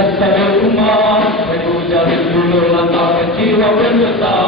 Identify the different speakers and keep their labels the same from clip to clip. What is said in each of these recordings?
Speaker 1: Yes, I will do more. I will do more. I will do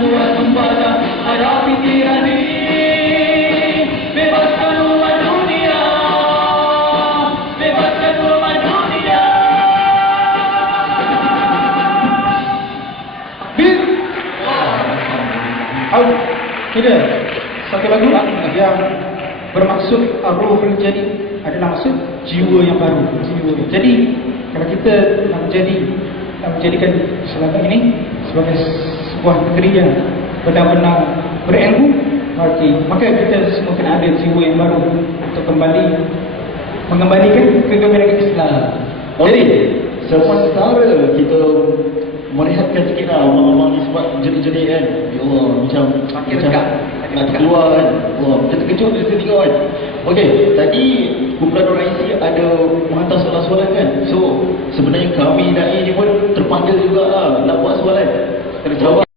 Speaker 1: Tidak. Tidak. Tidak. Satu lagu yang bermaksud Roh menjadi adalah maksud jiwa yang baru jiwa. Jadi kalau kita nak menjadi Nak menjadikan selatan ini sebagai sebuah negeri yang benar-benar berilmu okay. maka kita semua kena ada jiwa yang baru untuk kembali mengembalikan kegembiraan Islam jadi sementara kita mm. merehatkan sikit lah orang-orang hmm. ni sebab jenis-jenis kan ya Allah oh, macam Makin okay, macam dekat. Okay, nak keluar reka. kan Allah oh. kita terkejut dari sini kan Okey, tadi kumpulan orang isi ada menghantar soalan-soalan kan so sebenarnya kami dai ini pun terpanggil juga lah nak buat soalan terjawab.